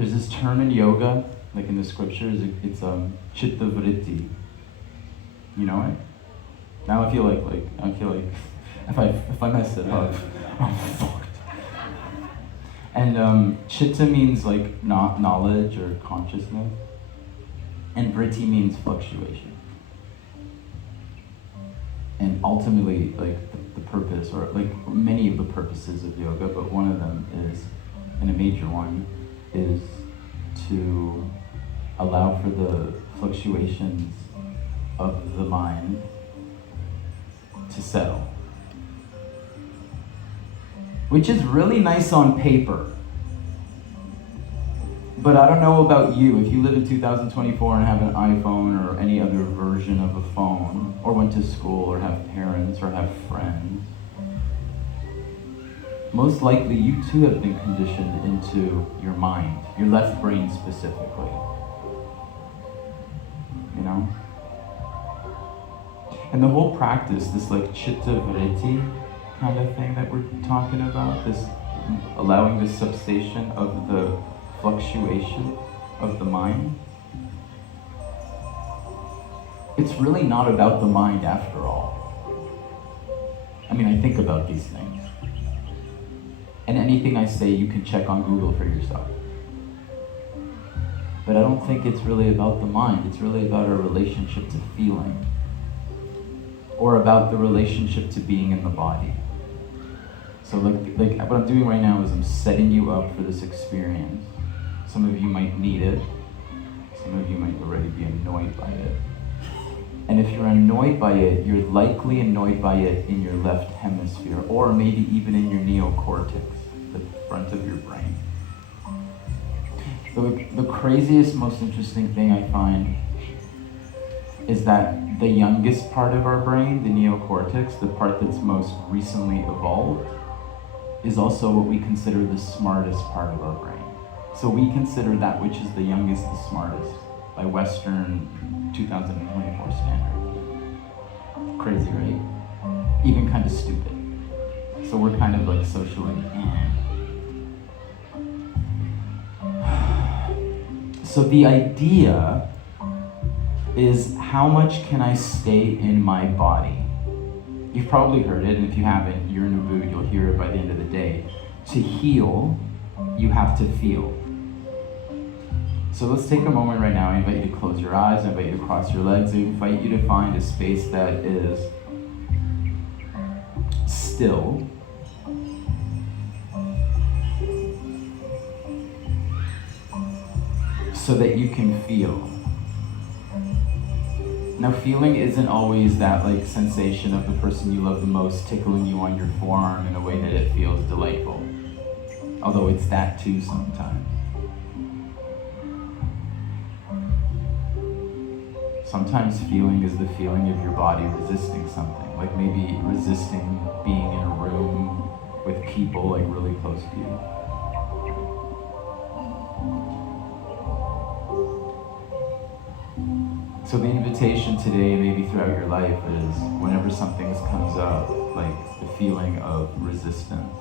There's this term in yoga, like in the scriptures, it's chitta vritti. You know it? Now I feel like if I mess it up, I'm fucked. And chitta means like not knowledge or consciousness, and vritti means fluctuation. And ultimately, like the purpose, or like many of the purposes of yoga, but one of them is, and a major one, is to allow for the fluctuations of the mind to settle. Which is really nice on paper. But I don't know about you, if you live in 2024 and have an iPhone or any other version of a phone, or went to school, or have parents, or have friends, most likely you too have been conditioned into your mind, your left brain specifically. You know? And the whole practice, this like chitta vritti kind of thing that we're talking about, this allowing the substation of the fluctuation of the mind, it's really not about the mind after all. I mean, I think about these things. And anything I say, you can check on Google for yourself. But I don't think it's really about the mind. It's really about our relationship to feeling. Or about the relationship to being in the body. So like what I'm doing right now is I'm setting you up for this experience. Some of you might need it. Some of you might already be annoyed by it. And if you're annoyed by it, you're likely annoyed by it in your left hemisphere, or maybe even in your neocortex, the front of your brain. The craziest, most interesting thing I find is that the youngest part of our brain, the neocortex, the part that's most recently evolved, is also what we consider the smartest part of our brain. So we consider that which is the youngest the smartest by Western 2024 standard. Crazy, right? Even kind of stupid. So we're kind of like socially, So the idea is, how much can I stay in my body? You've probably heard it, and if you haven't, you're in Ubud, you'll hear it by the end of the day. To heal, you have to feel. So let's take a moment right now. I invite you to close your eyes, I invite you to cross your legs, I invite you to find a space that is still. So that you can feel. Now, feeling isn't always that like sensation of the person you love the most tickling you on your forearm in a way that it feels delightful. Although it's that too sometimes. Sometimes feeling is the feeling of your body resisting something, like maybe resisting being in a room with people like really close to you. So the invitation today, maybe throughout your life, is whenever something comes up, like the feeling of resistance,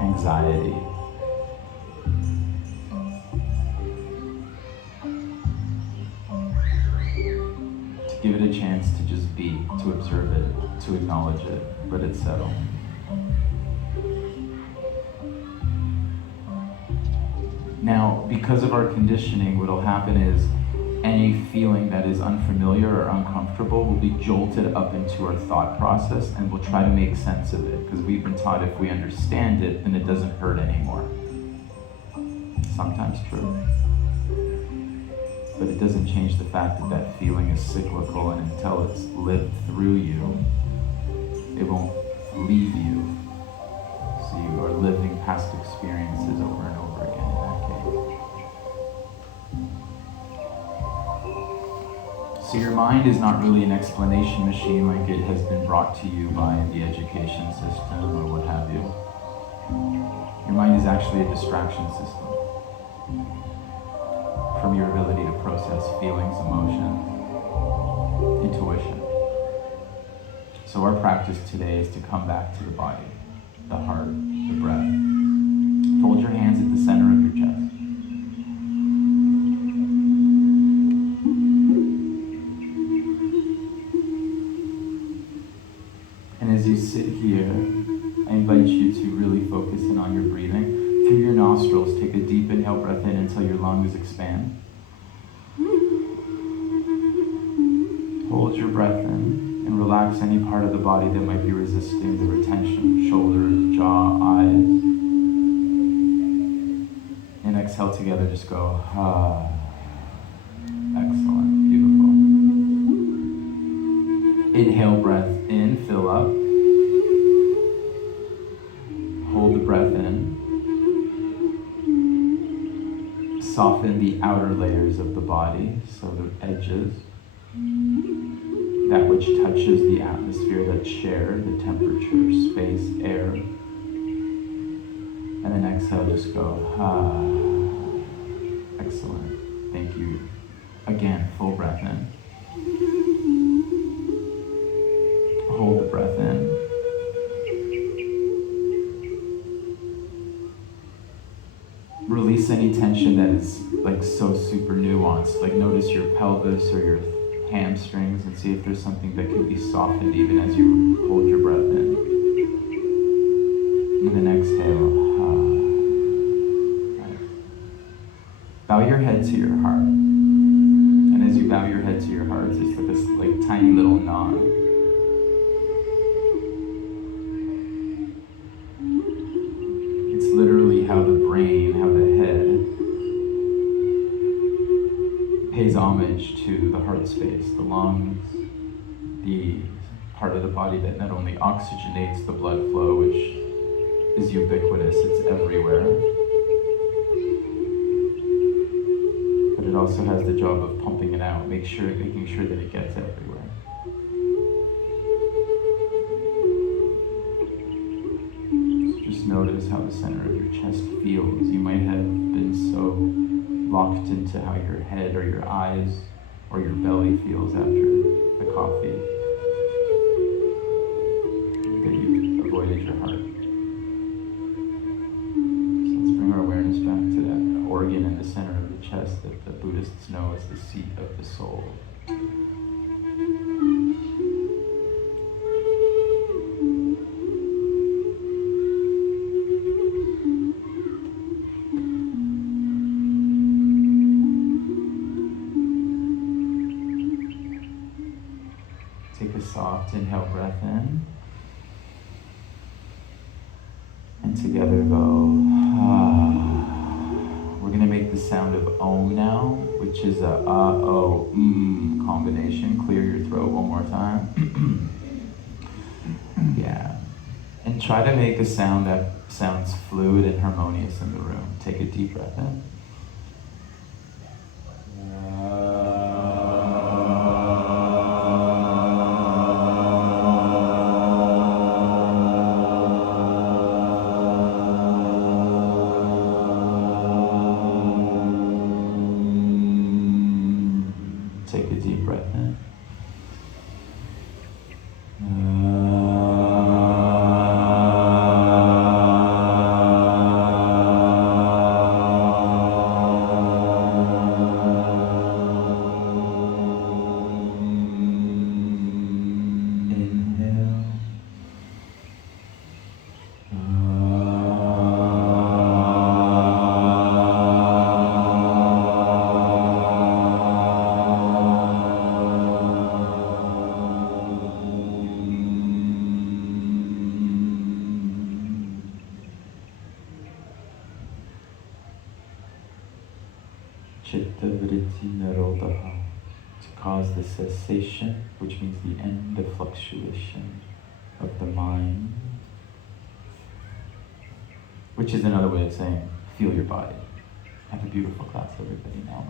anxiety, to give it a chance to just be, to observe it, to acknowledge it, let it settle. Now, because of our conditioning, what will happen is any feeling that is unfamiliar or uncomfortable will be jolted up into our thought process, and we'll try to make sense of it, because we've been taught if we understand it, then it doesn't hurt anymore. Sometimes true. But it doesn't change the fact that that feeling is cyclical, and until it's lived through you, it won't leave you. So you are living past experiences over and over again. So your mind is not really an explanation machine like it has been brought to you by the education system or what have you. Your mind is actually a distraction system from your ability to process feelings, emotions, intuition. So our practice today is to come back to the body, the heart, the breath. invite you to really focus in on your breathing. Through your nostrils, take a deep inhale breath in until your lungs expand. Hold your breath in and relax any part of the body that might be resisting the retention, shoulders, jaw, eyes. And exhale together, just go, ah. Excellent, beautiful. Inhale, breath in, fill up. Hold the breath in. Soften the outer layers of the body, so the edges. That which touches the atmosphere that's shared, the temperature, space, air. And then exhale, just go, ah. Excellent. Thank you. Again, full breath in. Hold the breath in. Release any tension that is like so super nuanced. Like notice your pelvis or your hamstrings and see if there's something that can be softened even as you hold your breath in. And then exhale. Nice. Bow your head to your heart. And as you bow your head to your heart, it's like this like tiny little nod. It's literally how the brain, how the head pays homage to the heart space, the lungs, the part of the body that not only oxygenates the blood flow, which is ubiquitous, it's everywhere, but it also has the job of pumping it out, making sure that it gets everywhere. So just notice how the center of your chest feels. You might have been so locked into how your head or your eyes or your belly feels after the coffee that you've avoided your heart. So let's bring our awareness back to that organ in the center of the chest that the Buddhists know as the seat of the soul. Take a soft inhale breath in. And together go, ah. We're going to make the sound of Om now, which is a O-M combination. Clear your throat one more time. Yeah. And try to make a sound that sounds fluid and harmonious in the room. Take a deep breath in. Take a deep breath in. Chitta vritti nirodha, to cause the cessation, which means the end of fluctuation of the mind, which is another way of saying feel your body. Have a beautiful class, everybody. Now,